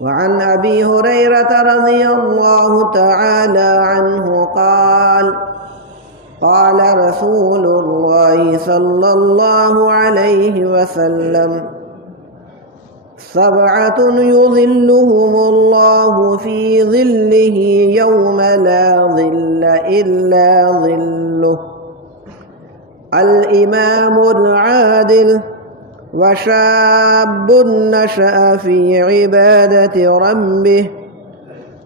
وعن أبي هريرة رضي الله تعالى عنه قال قال رسول الله صلى الله عليه وسلم 7 يظلهم الله في ظله يوم لا ظل إلا ظله: الإمام العادل، وشاب نشأ في عبادة ربه،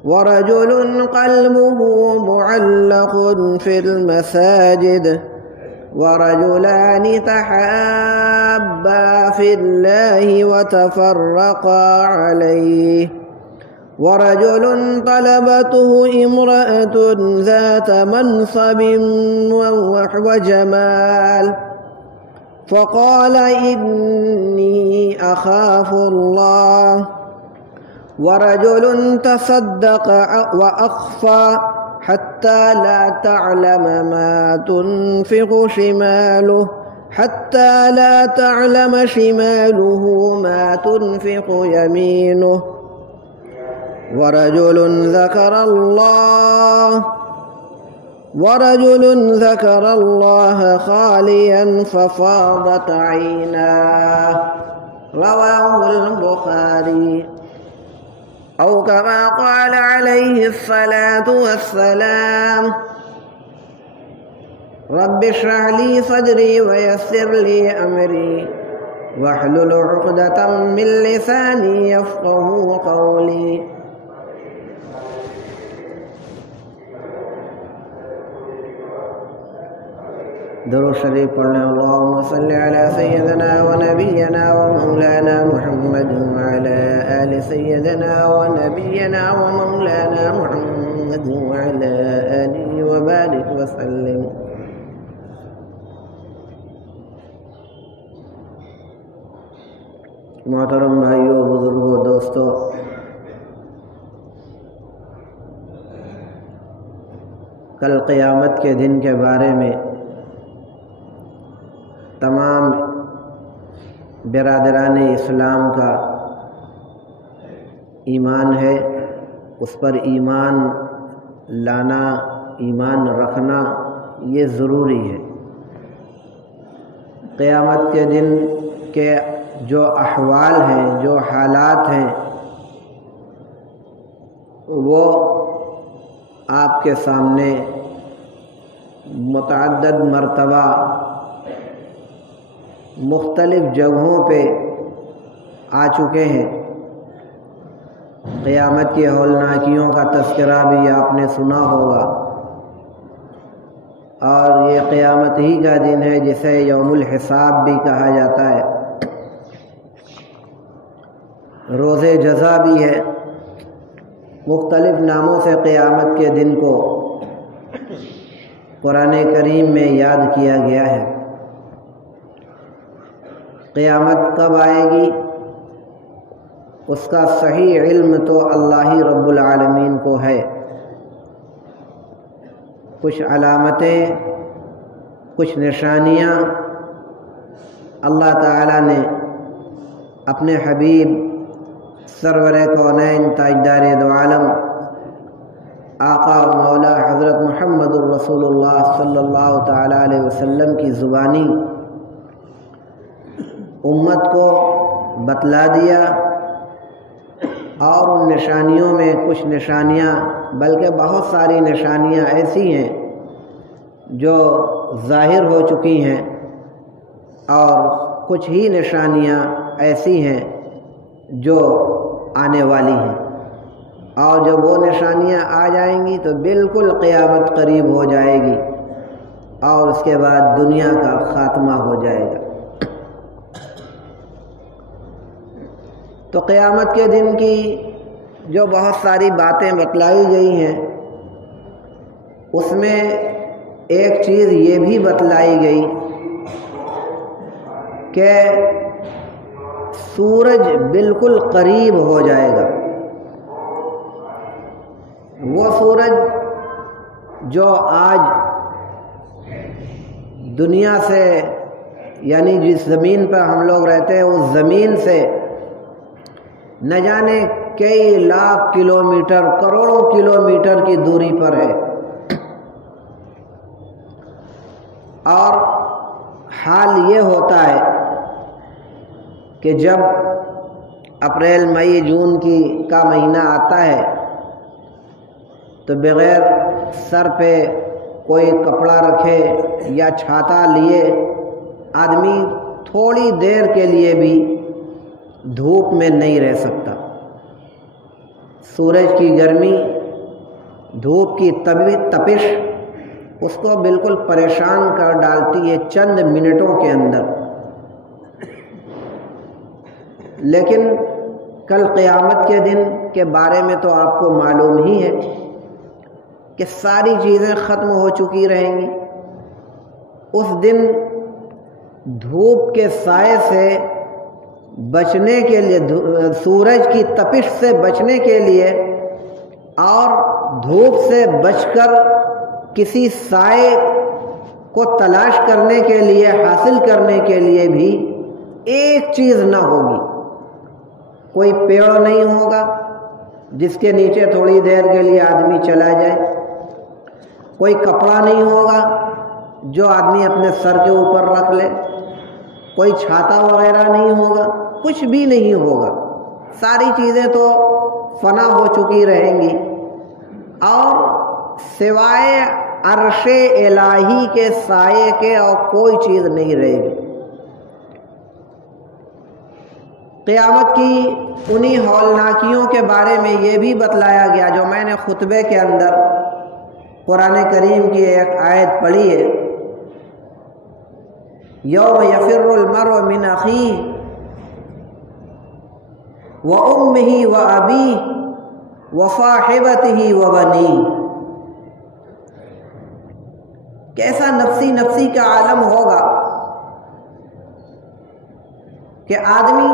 ورجل قلبه معلق في المساجد، ورجلان تحابا في الله وتفرقا عليه، ورجل طلبته امرأة ذات منصب وجمال فقال إني أخاف الله، ورجل تصدق وأخفى حتى لا تعلم ما تنفق شماله ما تنفق يمينه، ورجل ذكر الله خاليا ففاضت عيناه. رواه البخاري. أو كما قال عليه الصلاة والسلام: رب اشرح لي صدري ويسر لي أمري واحلل عقدة من لساني يفقهوا قولي. درود شریف پڑھنے اللہم صلی علی سیدنا و نبینا و مولانا محمد وعلی آل سیدنا و نبینا و مولانا محمد وعلی آلہ وبارک وسلم. محترم بھائیو، بزرگوں، دوستو، کل قیامت کے دن کے بارے میں تمام برادران اسلام کا ایمان ہے. اس پر ایمان لانا، ایمان رکھنا یہ ضروری ہے. قیامت کے دن کے جو احوال ہیں، جو حالات ہیں، وہ آپ کے سامنے متعدد مرتبہ مختلف جگہوں پہ آ چکے ہیں. قیامت کی ہولناکیوں کا تذکرہ بھی آپ نے سنا ہوگا، اور یہ قیامت ہی کا دن ہے جسے یوم الحساب بھی کہا جاتا ہے، روز جزا بھی ہے. مختلف ناموں سے قیامت کے دن کو قرآن کریم میں یاد کیا گیا ہے. قیامت کب آئے گی اس کا صحیح علم تو اللہ رب العالمین کو ہے. کچھ علامتیں، کچھ نشانیاں اللہ تعالیٰ نے اپنے حبیب سرور کونین تاجدار دو عالم آقا و مولا حضرت محمد الرسول اللہ صلی اللہ تعالیٰ علیہ وسلم کی زبانی امت کو بتلا دیا. اور ان نشانیوں میں کچھ نشانیاں، بلکہ بہت ساری نشانیاں ایسی ہیں جو ظاہر ہو چکی ہیں، اور کچھ ہی نشانیاں ایسی ہیں جو آنے والی ہیں. اور جب وہ نشانیاں آ جائیں گی تو بالکل قیامت قریب ہو جائے گی، اور اس کے بعد دنیا کا خاتمہ ہو جائے گا. تو قیامت کے دن کی جو بہت ساری باتیں بتلائی گئی ہیں، اس میں ایک چیز یہ بھی بتلائی گئی کہ سورج بالکل قریب ہو جائے گا. وہ سورج جو آج دنیا سے، یعنی جس زمین پر ہم لوگ رہتے ہیں، اس زمین سے نہ جانے کئی لاکھ کلومیٹر، کروڑوں کلومیٹر کی دوری پر ہے، اور حال یہ ہوتا ہے کہ جب اپریل مئی جون کا مہینہ آتا ہے تو بغیر سر پہ کوئی کپڑا رکھے یا چھاتا لیے آدمی تھوڑی دیر کے لیے بھی دھوپ میں نہیں رہ سکتا۔ سورج کی گرمی، دھوپ کی تپش اس کو بالکل پریشان کر ڈالتی ہے چند منٹوں کے اندر۔ لیکن کل قیامت کے دن کے بارے میں تو آپ کو معلوم ہی ہے کہ ساری چیزیں ختم ہو چکی رہیں گی۔ اس دن دھوپ کے سائے سے بچنے کے لیے، سورج کی تپش سے بچنے کے لیے اور دھوپ سے بچ کر کسی سائے کو تلاش کرنے کے لیے، حاصل کرنے کے لیے بھی ایک چیز نہ ہوگی۔ کوئی پیڑ نہیں ہوگا جس کے نیچے تھوڑی دیر کے لیے آدمی چلا جائے، کوئی کپڑا نہیں ہوگا جو آدمی اپنے سر کے اوپر رکھ لے، کوئی چھاتا وغیرہ نہیں ہوگا، کچھ بھی نہیں ہوگا۔ ساری چیزیں تو فنا ہو چکی رہیں گی، اور سوائے عرش الہی کے سائے کے اور کوئی چیز نہیں رہے گی۔ قیامت کی انہی ہولناکیوں کے بارے میں یہ بھی بتلایا گیا جو میں نے خطبے کے اندر قرآن کریم کی ایک آیت پڑھی ہے، یوم یفر المرء من اخیہ وامہ وابیہ وصاحبتہ وبنیہ۔ کیسا نفسی نفسی کا عالم ہوگا کہ آدمی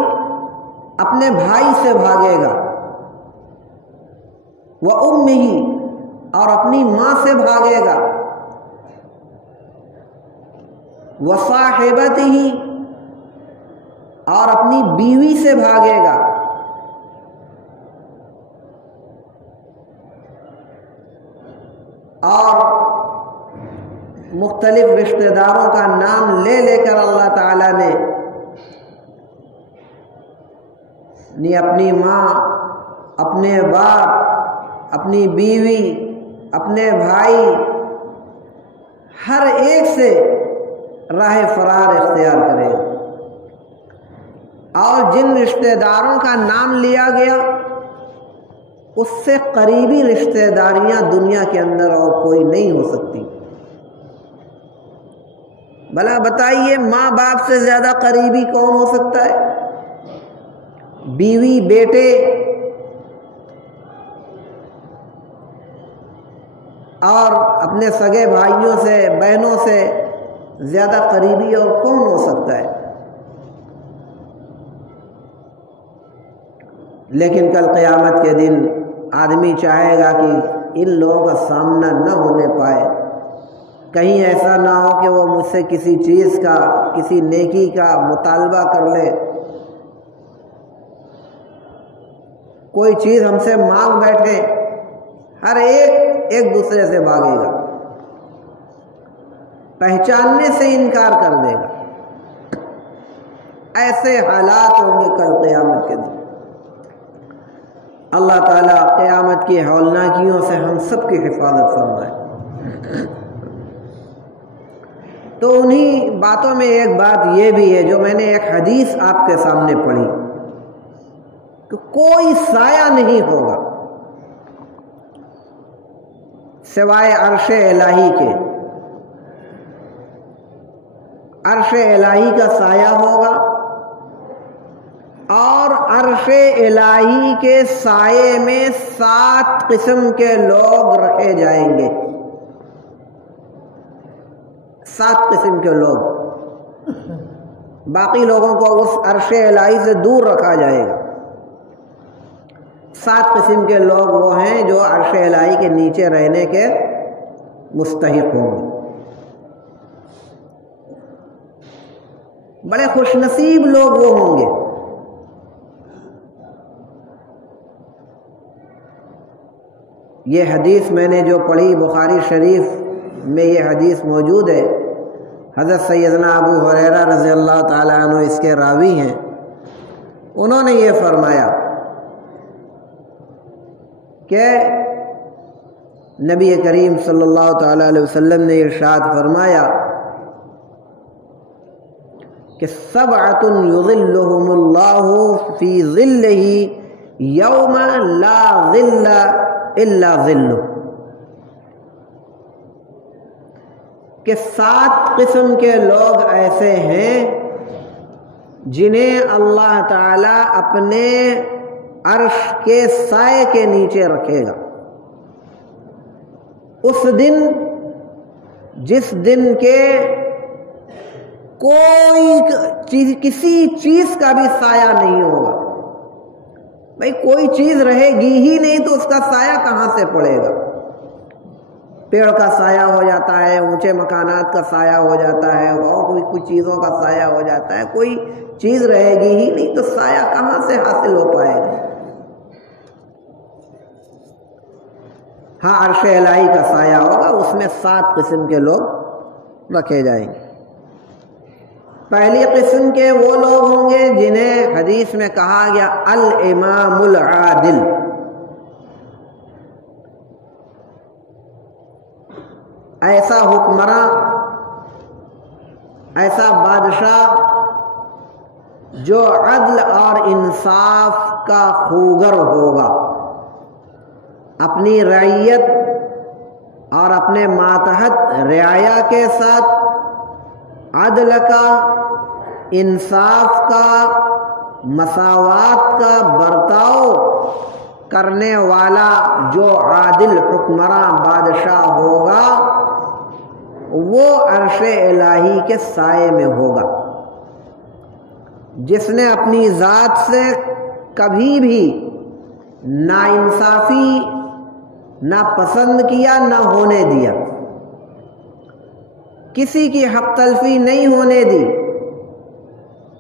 اپنے بھائی سے بھاگے گا، وامہ اور اپنی ماں سے بھاگے گا، وصاحبتہ اور اپنی بیوی سے بھاگے گا، اور مختلف رشتہ داروں کا نام لے لے کر اللہ تعالیٰ نے اپنی ماں، اپنے باپ، اپنی بیوی، اپنے بھائی، ہر ایک سے راہ فرار اختیار کرے گا، اور جن رشتہ داروں کا نام لیا گیا اس سے قریبی رشتہ داریاں دنیا کے اندر اور کوئی نہیں ہو سکتی۔ بھلا بتائیے ماں باپ سے زیادہ قریبی کون ہو سکتا ہے؟ بیوی، بیٹے اور اپنے سگے بھائیوں سے، بہنوں سے زیادہ قریبی اور کون ہو سکتا ہے؟ لیکن کل قیامت کے دن آدمی چاہے گا کہ ان لوگوں کا سامنا نہ ہونے پائے، کہیں ایسا نہ ہو کہ وہ مجھ سے کسی چیز کا، کسی نیکی کا مطالبہ کر لے، کوئی چیز ہم سے مانگ بیٹھے۔ ہر ایک دوسرے سے بھاگے گا، پہچاننے سے انکار کر دے گا۔ ایسے حالات ہوں گے کل قیامت کے دن۔ اللہ تعالیٰ قیامت کی ہولناکیوں سے ہم سب کی حفاظت فرمائے۔ تو انہی باتوں میں ایک بات یہ بھی ہے جو میں نے ایک حدیث آپ کے سامنے پڑھی کہ کوئی سایہ نہیں ہوگا سوائے عرش الہی کے۔ عرش الہی کا سایہ ہوگا، اور عرش الہی کے سائے میں 7 قسم کے لوگ رکھے جائیں گے۔ 7 قسم کے لوگ، باقی لوگوں کو اس عرش الہی سے دور رکھا جائے گا۔ 7 قسم کے لوگ وہ ہیں جو عرش الہی کے نیچے رہنے کے مستحق ہوں گے۔ بڑے خوش نصیب لوگ وہ ہوں گے۔ یہ حدیث میں نے جو پڑھی بخاری شریف میں یہ حدیث موجود ہے، حضرت سیدنا ابو ہریرہ رضی اللہ تعالیٰ عنہ اس کے راوی ہیں، انہوں نے یہ فرمایا کہ نبی کریم صلی اللہ تعالیٰ علیہ وسلم نے ارشاد فرمایا کہ سبعۃ یظلہم اللہ فی ظلہ یوم لا ظل الا ظلہ، کہ 7 قسم کے لوگ ایسے ہیں جنہیں اللہ تعالی اپنے عرش کے سائے کے نیچے رکھے گا اس دن جس دن کے کوئی چیز، کسی چیز کا بھی سایہ نہیں ہوگا۔ بھئی کوئی چیز رہے گی ہی نہیں تو اس کا سایہ کہاں سے پڑے گا؟ پیڑ کا سایہ ہو جاتا ہے، اونچے مکانات کا سایہ ہو جاتا ہے، اور کچھ چیزوں کا سایہ ہو جاتا ہے، کوئی چیز رہے گی ہی نہیں تو سایہ کہاں سے حاصل ہو پائے گا؟ ہاں عرش الہی کا سایہ ہوگا، اس میں 7 قسم کے لوگ رکھے جائیں گے۔ پہلی قسم کے وہ لوگ ہوں گے جنہیں حدیث میں کہا گیا الامام العادل، ایسا حکمراں، ایسا بادشاہ جو عدل اور انصاف کا خوگر ہوگا، اپنی رعیت اور اپنے ماتحت رعایا کے ساتھ عدل کا، انصاف کا، مساوات کا برتاؤ کرنے والا جو عادل حکمراں بادشاہ ہوگا وہ عرش الہی کے سائے میں ہوگا۔ جس نے اپنی ذات سے کبھی بھی ناانصافی نہ پسند کیا نہ ہونے دیا، کسی کی حق تلفی نہیں ہونے دی،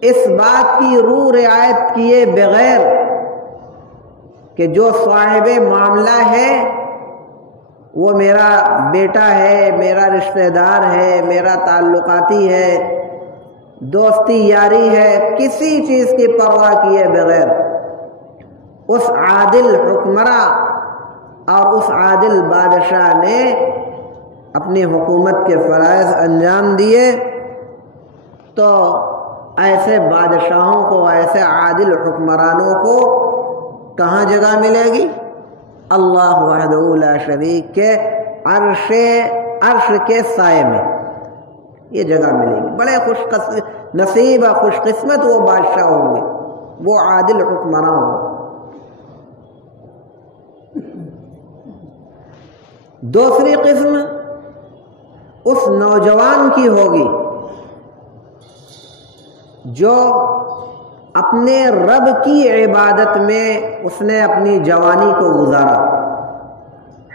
اس بات کی روح رعایت کیے بغیر کہ جو صاحب معاملہ ہے وہ میرا بیٹا ہے، میرا رشتہ دار ہے، میرا تعلقاتی ہے، دوستی یاری ہے، کسی چیز کی پرواہ کیے بغیر اس عادل حکمراں اور اس عادل بادشاہ نے اپنی حکومت کے فرائض انجام دیے، تو ایسے بادشاہوں کو، ایسے عادل حکمرانوں کو کہاں جگہ ملے گی؟ اللہ وحدہ لا شریک کے عرش کے سائے میں یہ جگہ ملے گی۔ بڑے خوش نصیب خوش قسمت وہ بادشاہ ہوں گے، وہ عادل حکمراں ہوں۔ دوسری قسم اس نوجوان کی ہوگی جو اپنے رب کی عبادت میں اس نے اپنی جوانی کو گزارا۔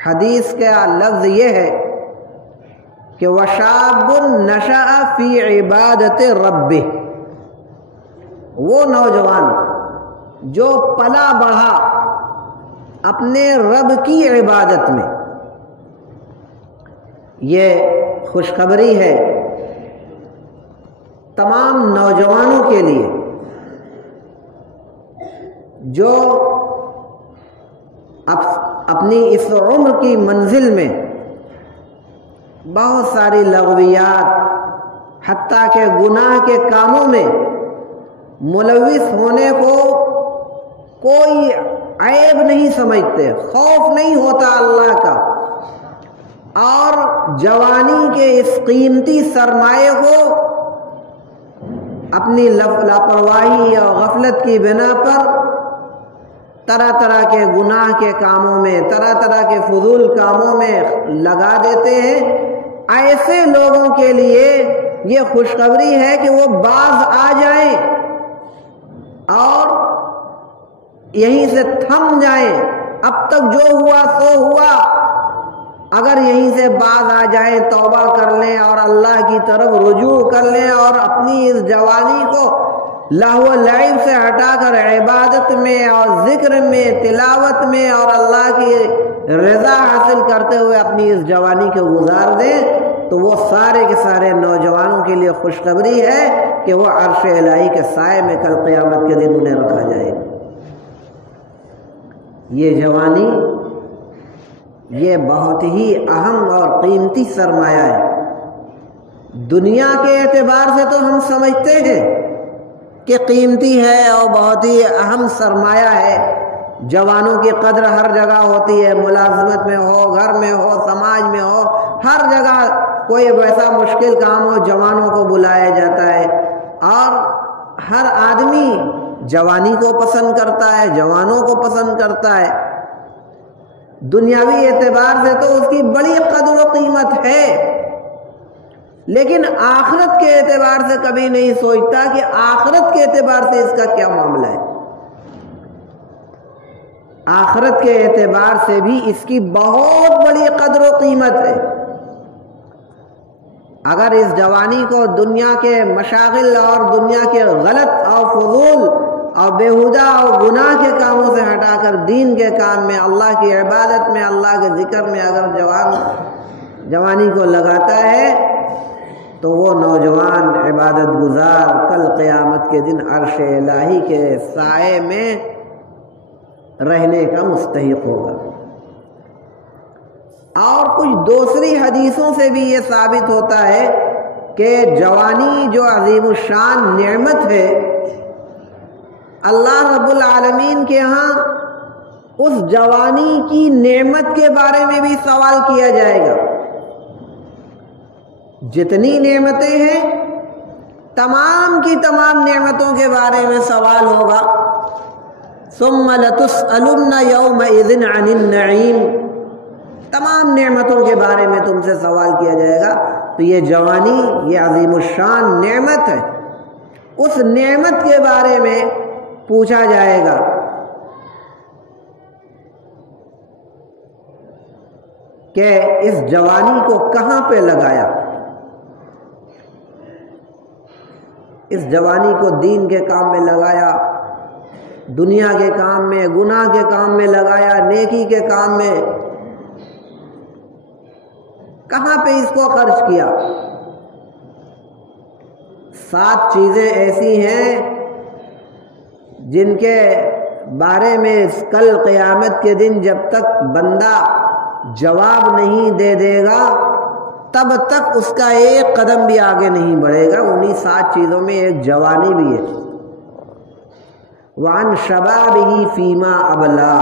حدیث کا لفظ یہ ہے کہ وَشَابٌ نَشَأَ فِي عِبَادَةِ رَبِّهِ، وہ نوجوان جو پلا بڑھا اپنے رب کی عبادت میں۔ یہ خوشخبری ہے تمام نوجوانوں کے لیے جو اپنی اس عمر کی منزل میں بہت ساری لغویات حتیٰ کہ گناہ کے کاموں میں ملوث ہونے کو کوئی عیب نہیں سمجھتے، خوف نہیں ہوتا اللہ کا، اور جوانی کے اس قیمتی سرمایے کو اپنی لاپرواہی اور غفلت کی بنا پر طرح طرح کے گناہ کے کاموں میں، طرح طرح کے فضول کاموں میں لگا دیتے ہیں۔ ایسے لوگوں کے لیے یہ خوشخبری ہے کہ وہ باز آ جائیں اور یہیں سے تھم جائیں، اب تک جو ہوا سو ہوا، اگر یہیں سے باز آ جائیں، توبہ کر لیں اور اللہ کی طرف رجوع کر لیں اور اپنی اس جوانی کو لہو و لعب سے ہٹا کر عبادت میں اور ذکر میں، تلاوت میں اور اللہ کی رضا حاصل کرتے ہوئے اپنی اس جوانی کو گزار دیں تو وہ سارے کے سارے نوجوانوں کے لیے خوشخبری ہے کہ وہ عرش الہی کے سائے میں کل قیامت کے دن انہیں رکھا جائے گا۔ یہ جوانی یہ بہت ہی اہم اور قیمتی سرمایہ ہے۔ دنیا کے اعتبار سے تو ہم سمجھتے ہیں کہ قیمتی ہے اور بہت ہی اہم سرمایہ ہے، جوانوں کی قدر ہر جگہ ہوتی ہے، ملازمت میں ہو، گھر میں ہو، سماج میں ہو، ہر جگہ کوئی ویسا مشکل کام ہو جوانوں کو بلایا جاتا ہے، اور ہر آدمی جوانی کو پسند کرتا ہے، جوانوں کو پسند کرتا ہے۔ دنیاوی اعتبار سے تو اس کی بڑی قدر و قیمت ہے، لیکن آخرت کے اعتبار سے کبھی نہیں سوچتا کہ آخرت کے اعتبار سے اس کا کیا معاملہ ہے۔ آخرت کے اعتبار سے بھی اس کی بہت بڑی قدر و قیمت ہے۔ اگر اس جوانی کو دنیا کے مشاغل اور دنیا کے غلط اور فضول اور بیہودہ اور گناہ کے کاموں سے ہٹا کر دین کے کام میں، اللہ کی عبادت میں، اللہ کے ذکر میں اگر جوانی کو لگاتا ہے تو وہ نوجوان عبادت گزار کل قیامت کے دن عرش الہی کے سائے میں رہنے کا مستحق ہوگا۔ اور کچھ دوسری حدیثوں سے بھی یہ ثابت ہوتا ہے کہ جوانی جو عظیم الشان نعمت ہے، اللہ رب العالمین کے ہاں اس جوانی کی نعمت کے بارے میں بھی سوال کیا جائے گا۔ جتنی نعمتیں ہیں تمام کی تمام نعمتوں کے بارے میں سوال ہوگا۔ ثم لتسألن یومئذ عن النعیم، تمام نعمتوں کے بارے میں تم سے سوال کیا جائے گا۔ تو یہ جوانی یہ عظیم الشان نعمت ہے، اس نعمت کے بارے میں پوچھا جائے گا کہ اس جوانی کو کہاں پہ لگایا، اس جوانی کو دین کے کام میں لگایا، دنیا کے کام میں، گناہ کے کام میں لگایا، نیکی کے کام میں، کہاں پہ اس کو خرچ کیا؟ 7 چیزیں ایسی ہیں جن کے بارے میں کل قیامت کے دن جب تک بندہ جواب نہیں دے دے گا تب تک اس کا ایک قدم بھی آگے نہیں بڑھے گا۔ انہی 7 چیزوں میں ایک جوانی بھی ہے۔ وَعَنْ شَبَابِهِ فِيمَا أَبْلَىٰ،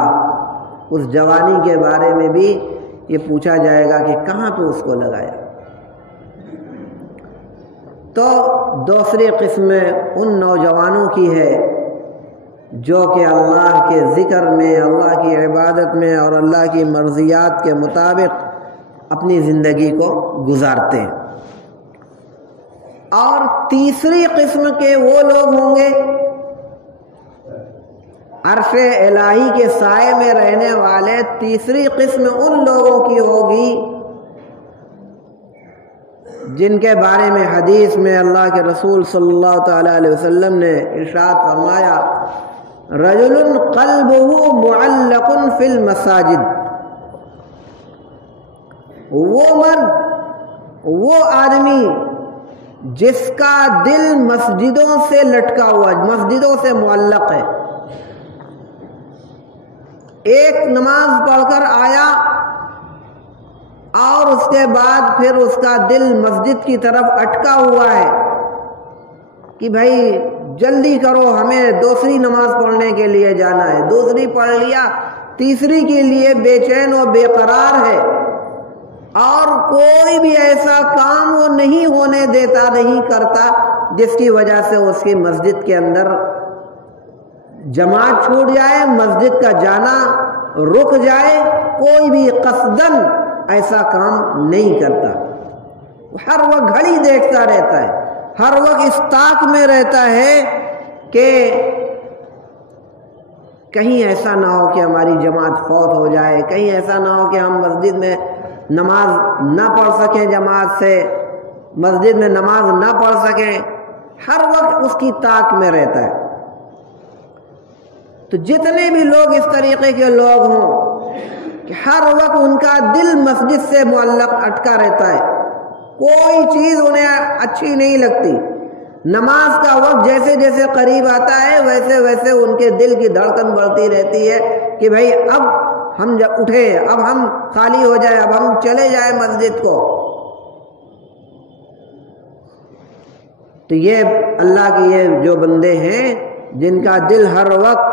اس جوانی کے بارے میں بھی یہ پوچھا جائے گا کہ کہاں پہ اس کو لگایا۔ تو دوسری قسم ان نوجوانوں کی ہے جو کہ اللہ کے ذکر میں، اللہ کی عبادت میں اور اللہ کی مرضیات کے مطابق اپنی زندگی کو گزارتے ہیں۔ اور تیسری قسم کے وہ لوگ ہوں گے عرش الہی کے سائے میں رہنے والے، تیسری قسم ان لوگوں کی ہوگی جن کے بارے میں حدیث میں اللہ کے رسول صلی اللہ تعالی علیہ وسلم نے ارشاد فرمایا، رجل قلبہ معلق فی المساجد، وہ مرد، وہ آدمی جس کا دل مسجدوں سے لٹکا ہوا، مسجدوں سے معلق ہے، ایک نماز پڑھ کر آیا اور اس کے بعد پھر اس کا دل مسجد کی طرف اٹکا ہوا ہے کہ بھائی جلدی کرو ہمیں دوسری نماز پڑھنے کے لیے جانا ہے، دوسری پڑھ لیا، تیسری کے لیے بے چین و بے قرار ہے، اور کوئی بھی ایسا کام وہ نہیں ہونے دیتا، نہیں کرتا جس کی وجہ سے اس کی مسجد کے اندر جماعت چھوٹ جائے، مسجد کا جانا رک جائے، کوئی بھی قصداً ایسا کام نہیں کرتا۔ ہر وقت گھڑی دیکھتا رہتا ہے، ہر وقت اس طاق میں رہتا ہے کہ کہیں ایسا نہ ہو کہ ہماری جماعت فوت ہو جائے، کہیں ایسا نہ ہو کہ ہم مسجد میں نماز نہ پڑھ سکیں، جماعت سے مسجد میں نماز نہ پڑھ سکیں، ہر وقت اس کی طاق میں رہتا ہے۔ تو جتنے بھی لوگ اس طریقے کے لوگ ہوں کہ ہر وقت ان کا دل مسجد سے معلق اٹکا رہتا ہے، کوئی چیز انہیں اچھی نہیں لگتی۔ نماز کا وقت جیسے جیسے قریب آتا ہے ویسے ویسے ان کے دل کی دھڑکن بڑھتی رہتی ہے کہ بھائی اب ہم جب اٹھے، اب ہم خالی ہو جائے، اب ہم چلے جائیں مسجد کو۔ تو یہ اللہ کے یہ جو بندے ہیں جن کا دل ہر وقت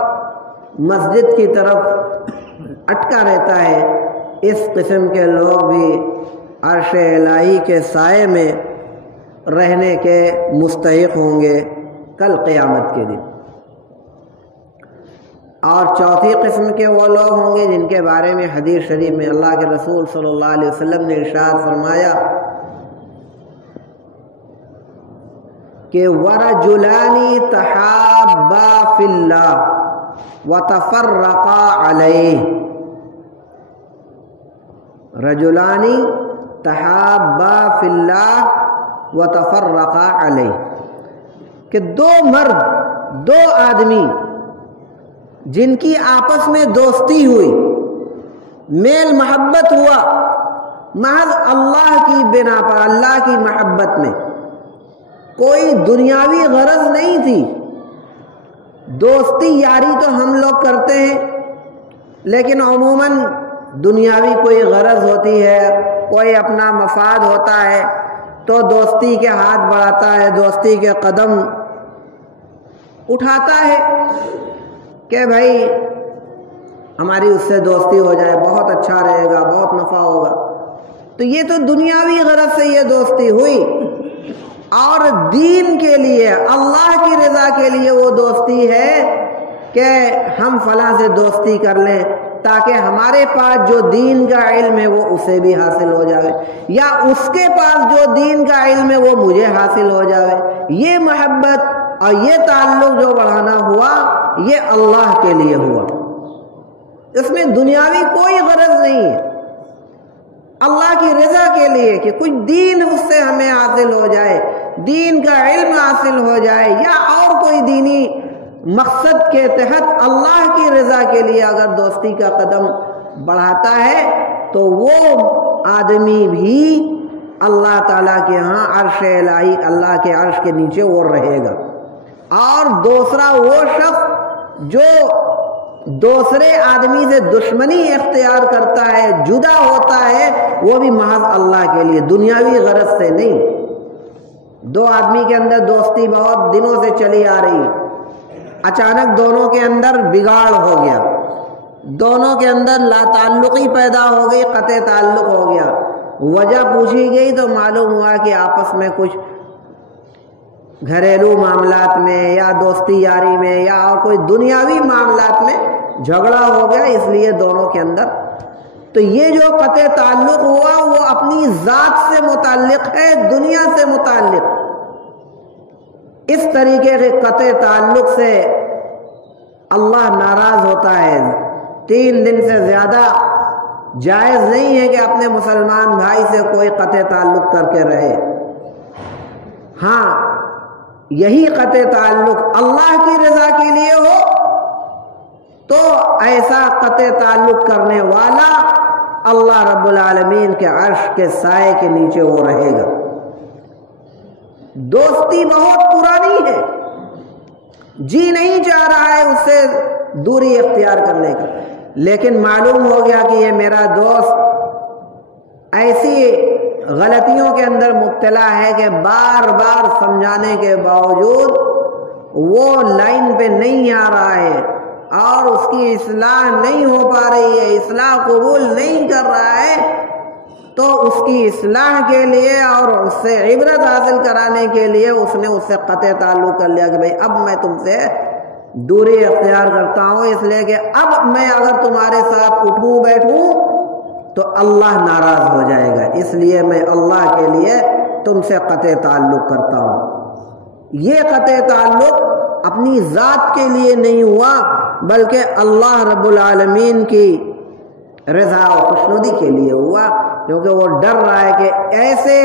مسجد کی طرف اٹکا رہتا ہے، اس قسم کے لوگ بھی عرش الہی کے سائے میں رہنے کے مستحق ہوں گے کل قیامت کے دن۔ اور چوتھی قسم کے وہ لوگ ہوں گے جن کے بارے میں حدیث شریف میں اللہ کے رسول صلی اللہ علیہ وسلم نے ارشاد فرمایا کہ وَرَجُلَانِ تَحَابَّا فِي اللَّهِ وَتَفَرَّقَا عَلَيْهِ، رجلان تحابا فی اللہ وتفرقا علیہ، کہ دو مرد، دو آدمی جن کی آپس میں دوستی ہوئی، میل محبت ہوا محض اللہ کی بنا پر، اللہ کی محبت میں، کوئی دنیاوی غرض نہیں تھی۔ دوستی یاری تو ہم لوگ کرتے ہیں لیکن عموماً دنیاوی کوئی غرض ہوتی ہے، کوئی اپنا مفاد ہوتا ہے تو دوستی کے ہاتھ بڑھاتا ہے، دوستی کے قدم اٹھاتا ہے کہ بھائی ہماری اس سے دوستی ہو جائے، بہت اچھا رہے گا، بہت نفع ہوگا۔ تو یہ تو دنیاوی غرض سے یہ دوستی ہوئی، اور دین کے لیے، اللہ کی رضا کے لیے وہ دوستی ہے کہ ہم فلاں سے دوستی کر لیں تاکہ ہمارے پاس جو دین کا علم ہے وہ اسے بھی حاصل ہو جائے، یا اس کے پاس جو دین کا علم ہے وہ مجھے حاصل ہو جائے۔ یہ محبت اور یہ تعلق جو بڑھانا ہوا یہ اللہ کے لیے ہوا، اس میں دنیاوی کوئی غرض نہیں ہے، اللہ کی رضا کے لیے کہ کچھ دین اس سے ہمیں حاصل ہو جائے، دین کا علم حاصل ہو جائے، یا اور کوئی دینی مقصد کے تحت اللہ کی رضا کے لیے اگر دوستی کا قدم بڑھاتا ہے تو وہ آدمی بھی اللہ تعالیٰ کے ہاں عرش الہی، اللہ کے عرش کے نیچے وہ رہے گا۔ اور دوسرا وہ شخص جو دوسرے آدمی سے دشمنی اختیار کرتا ہے، جدا ہوتا ہے، وہ بھی محض اللہ کے لیے، دنیاوی غرض سے نہیں۔ دو آدمی کے اندر دوستی بہت دنوں سے چلی آ رہی، اچانک دونوں کے اندر بگاڑ ہو گیا، دونوں کے اندر لا تعلقی پیدا ہو گئی، قطع تعلق ہو گیا۔ وجہ پوچھی گئی تو معلوم ہوا کہ آپس میں کچھ گھریلو معاملات میں یا دوستی یاری میں یا اور کوئی دنیاوی معاملات میں جھگڑا ہو گیا، اس لیے دونوں کے اندر۔ تو یہ جو قطع تعلق ہوا وہ اپنی ذات سے متعلق ہے، دنیا سے متعلق۔ اس طریقے کے قطع تعلق سے اللہ ناراض ہوتا ہے۔ 3 دن سے زیادہ جائز نہیں ہے کہ اپنے مسلمان بھائی سے کوئی قطع تعلق کر کے رہے۔ ہاں، یہی قطع تعلق اللہ کی رضا کے لیے ہو تو ایسا قطع تعلق کرنے والا اللہ رب العالمین کے عرش کے سائے کے نیچے وہ رہے گا۔ دوستی بہت پرانی ہے، جی نہیں چاہ رہا ہے اس سے دوری اختیار کرنے کا، لیکن معلوم ہو گیا کہ یہ میرا دوست ایسی غلطیوں کے اندر مبتلا ہے کہ بار بار سمجھانے کے باوجود وہ لائن پہ نہیں آ رہا ہے اور اس کی اصلاح نہیں ہو پا رہی ہے، اصلاح قبول نہیں کر رہا ہے، تو اس کی اصلاح کے لیے اور اس سے عبرت حاصل کرانے کے لیے اس نے اس سے قطع تعلق کر لیا کہ بھئی اب میں تم سے دوری اختیار کرتا ہوں، اس لیے کہ اب میں اگر تمہارے ساتھ اٹھوں بیٹھوں تو اللہ ناراض ہو جائے گا، اس لیے میں اللہ کے لیے تم سے قطع تعلق کرتا ہوں۔ یہ قطع تعلق اپنی ذات کے لیے نہیں ہوا بلکہ اللہ رب العالمین کی رضا و خوشنودی کے لیے ہوا، کیونکہ وہ ڈر رہا ہے کہ ایسے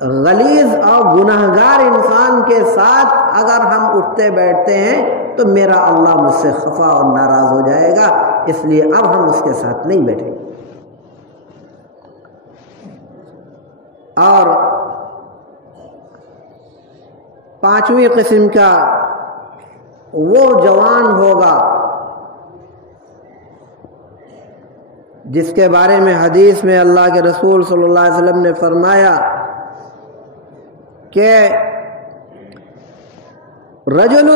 غلیظ اور گناہگار انسان کے ساتھ اگر ہم اٹھتے بیٹھتے ہیں تو میرا اللہ مجھ سے خفا اور ناراض ہو جائے گا، اس لیے اب ہم اس کے ساتھ نہیں بیٹھیں گے۔ اور پانچویں قسم کا وہ جوان ہوگا جس کے بارے میں حدیث میں اللہ کے رسول صلی اللہ علیہ وسلم نے فرمایا کہ رجل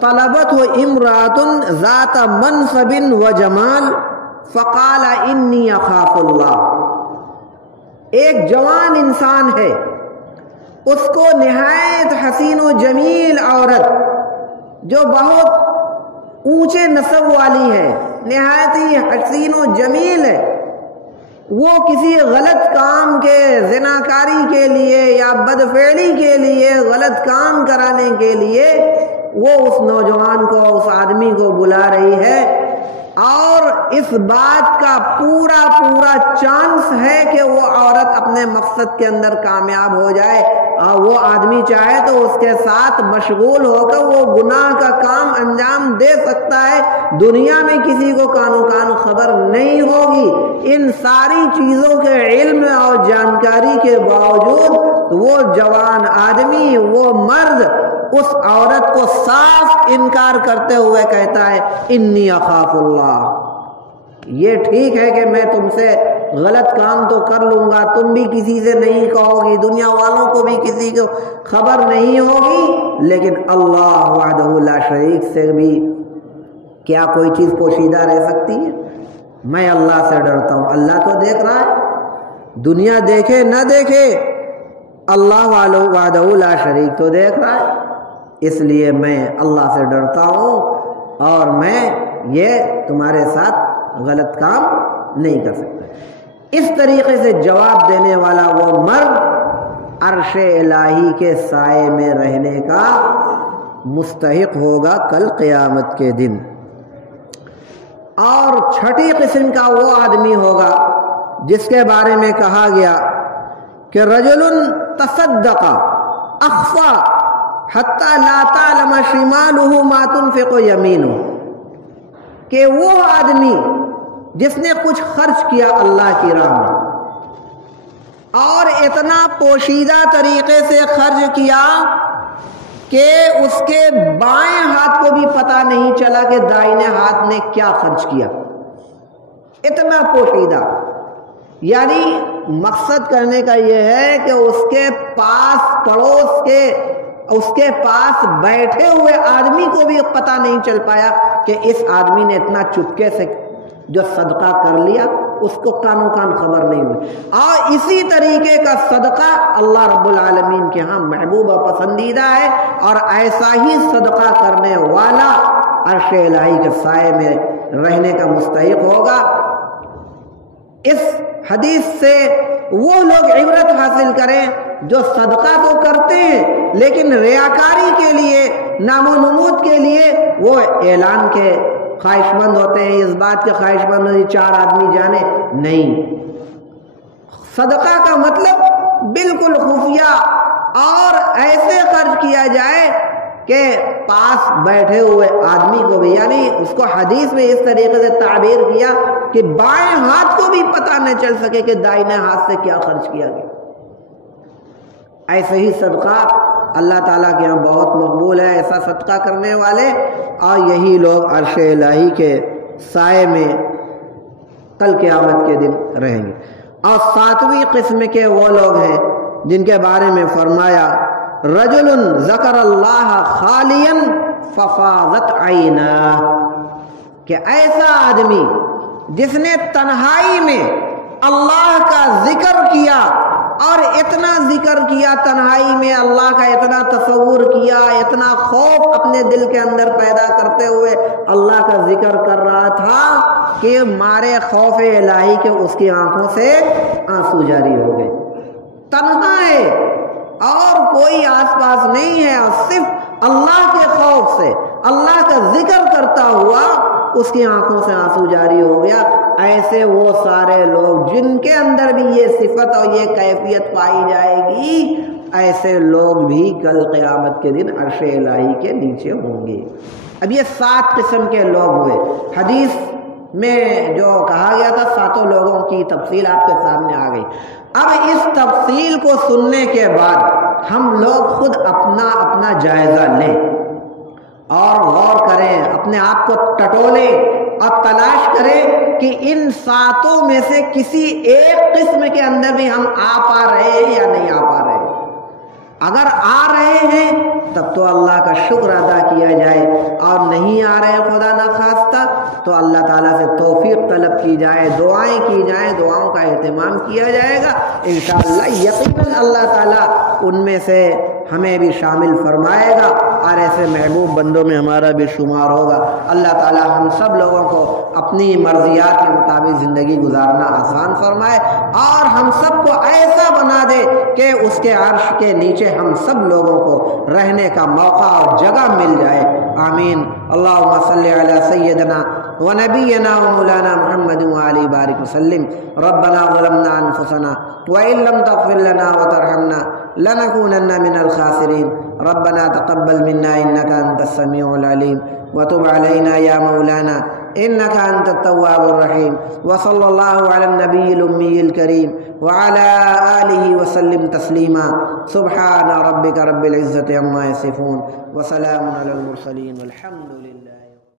طلبته امرأة ذات منصب وجمال فقال انی اخاف اللہ۔ ایک جوان انسان ہے، اس کو نہایت حسین و جمیل عورت جو بہت اونچے نسب والی ہے، نہایت ہی حسین و جمیل ہے، وہ کسی غلط کام کے زناکاری کے لیے یا بدفعلی کے لیے غلط کام کرانے کے لیے وہ اس نوجوان کو، اس آدمی کو بلا رہی ہے، اور اس بات کا پورا چانس ہے کہ وہ عورت اپنے مقصد کے اندر کامیاب ہو جائے، اور وہ آدمی چاہے تو اس کے ساتھ مشغول ہو کر وہ گناہ کا کام انجام دے سکتا ہے، دنیا میں کسی کو کانو کان خبر نہیں ہوگی۔ ان ساری چیزوں کے علم اور جانکاری کے باوجود وہ جوان آدمی، وہ مرد اس عورت کو صاف انکار کرتے ہوئے کہتا ہے انی اخاف اللہ۔ یہ ٹھیک ہے کہ میں تم سے غلط کام تو کر لوں گا، تم بھی کسی سے نہیں کہو گی، دنیا والوں کو بھی کسی کو خبر نہیں ہوگی، لیکن اللہ وحدہ لا شریک سے بھی کیا کوئی چیز پوشیدہ رہ سکتی ہے؟ میں اللہ سے ڈرتا ہوں، اللہ تو دیکھ رہا ہے، دنیا دیکھے نہ دیکھے اللہ وحدہ لا شریک تو دیکھ رہا ہے، اس لیے میں اللہ سے ڈرتا ہوں اور میں یہ تمہارے ساتھ غلط کام نہیں کر سکتا۔ اس طریقے سے جواب دینے والا وہ مرد عرش الہی کے سائے میں رہنے کا مستحق ہوگا کل قیامت کے دن۔ اور چھٹی قسم کا وہ آدمی ہوگا جس کے بارے میں کہا گیا کہ رجل تصدق اخفى حتى لا تعلم شماله ما تنفق يمينه، کہ وہ آدمی جس نے کچھ خرچ کیا اللہ کی راہ میں اور اتنا پوشیدہ طریقے سے خرچ کیا کہ اس کے بائیں ہاتھ کو بھی پتہ نہیں چلا کہ دائیں ہاتھ نے کیا خرچ کیا، اتنا پوشیدہ۔ یعنی مقصد کرنے کا یہ ہے کہ اس کے پاس پڑوس کے، اس کے پاس بیٹھے ہوئے آدمی کو بھی پتہ نہیں چل پایا کہ اس آدمی نے اتنا چپکے سے جو صدقہ کر لیا، اس کو کانوں کان خبر نہیں ہوئی۔ اور اسی طریقے کا صدقہ اللہ رب العالمین کے ہاں محبوب و پسندیدہ ہے، اور ایسا ہی صدقہ کرنے والا عرش الہی کے سائے میں رہنے کا مستحق ہوگا۔ اس حدیث سے وہ لوگ عبرت حاصل کریں جو صدقہ تو کرتے ہیں لیکن ریاکاری کے لیے، نام و نمود کے لیے وہ اعلان کے خواہش مند ہوتے ہیں، اس بات کے خواہش مند ہوتے ہیں چار آدمی جانے نہیں۔ صدقہ کا مطلب بالکل خفیہ اور ایسے خرچ کیا جائے کہ پاس بیٹھے ہوئے آدمی کو بھی، یعنی اس کو حدیث میں اس طریقے سے تعبیر کیا کہ بائیں ہاتھ کو بھی پتہ نہ چل سکے کہ دائیں ہاتھ سے کیا خرچ کیا گیا۔ ایسے ہی صدقہ اللہ تعالیٰ کے یہاں بہت مقبول ہے، ایسا صدقہ کرنے والے، اور یہی لوگ عرش الہی کے سائے میں کل قیامت کے دن رہیں گے۔ اور ساتویں قسم کے وہ لوگ ہیں جن کے بارے میں فرمایا رجل ذکر اللہ خالیا ففاضت عیناہ، کہ ایسا آدمی جس نے تنہائی میں اللہ کا ذکر کیا، اور اتنا ذکر کیا تنہائی میں، اللہ کا اتنا تصور کیا، اتنا خوف اپنے دل کے اندر پیدا کرتے ہوئے اللہ کا ذکر کر رہا تھا کہ مارے خوف الہی کے اس کی آنکھوں سے آنسو جاری ہو گئے۔ تنہا ہے اور کوئی آس پاس نہیں ہے، اور صرف اللہ کے خوف سے اللہ کا ذکر کرتا ہوا اس کی آنکھوں سے آنسو جاری ہو گیا۔ ایسے وہ سارے لوگ جن کے اندر بھی یہ صفت اور یہ کیفیت پائی جائے گی، ایسے لوگ بھی کل قیامت کے دن عرش الہی کے نیچے ہوں گے۔ اب یہ 7 قسم کے لوگ ہوئے۔ حدیث میں جو کہا گیا تھا 7 لوگوں کی تفصیل آپ کے سامنے آ گئی۔ اب اس تفصیل کو سننے کے بعد ہم لوگ خود اپنا جائزہ لیں اور غور کریں، اپنے آپ کو ٹٹولیں اور تلاش کریں کہ ان 7 میں سے کسی ایک قسم کے اندر بھی ہم آ پا رہے ہیں یا نہیں آ پا رہے ہیں۔ اگر آ رہے ہیں تب تو اللہ کا شکر ادا کیا جائے، اور نہیں آ رہے خدا نخواستہ تو اللہ تعالیٰ سے توفیق طلب کی جائے، دعائیں کی جائیں، دعاؤں کا اہتمام کیا جائے گا انشاءاللہ۔ یقیناً اللہ تعالیٰ ان میں سے ہمیں بھی شامل فرمائے گا اور ایسے محبوب بندوں میں ہمارا بھی شمار ہوگا۔ اللہ تعالیٰ ہم سب لوگوں کو اپنی مرضیات کے مطابق زندگی گزارنا آسان فرمائے، اور ہم سب کو ایسا بنا دے کہ اس کے عرش کے نیچے ہم سب لوگوں کو رہنے کا موقع اور جگہ مل جائے، آمین۔ اللہم صلی علی سیدنا ونبینا ومولانا محمد وعلی بارک وسلم۔ ربنا ظلمنا انفسنا وإن لم تغفر لنا وترحمنا لنكونن من الخاسرين۔ ربنا تقبل منا إنك أنت السميع العليم وتب علينا يا مولانا إنك أنت التواب الرحيم۔ وصلى الله على النبي الأمي الكريم وعلى آله وسلم تسليما۔ سبحان ربك رب العزة عما يصفون وسلام على المرسلين والحمد لله۔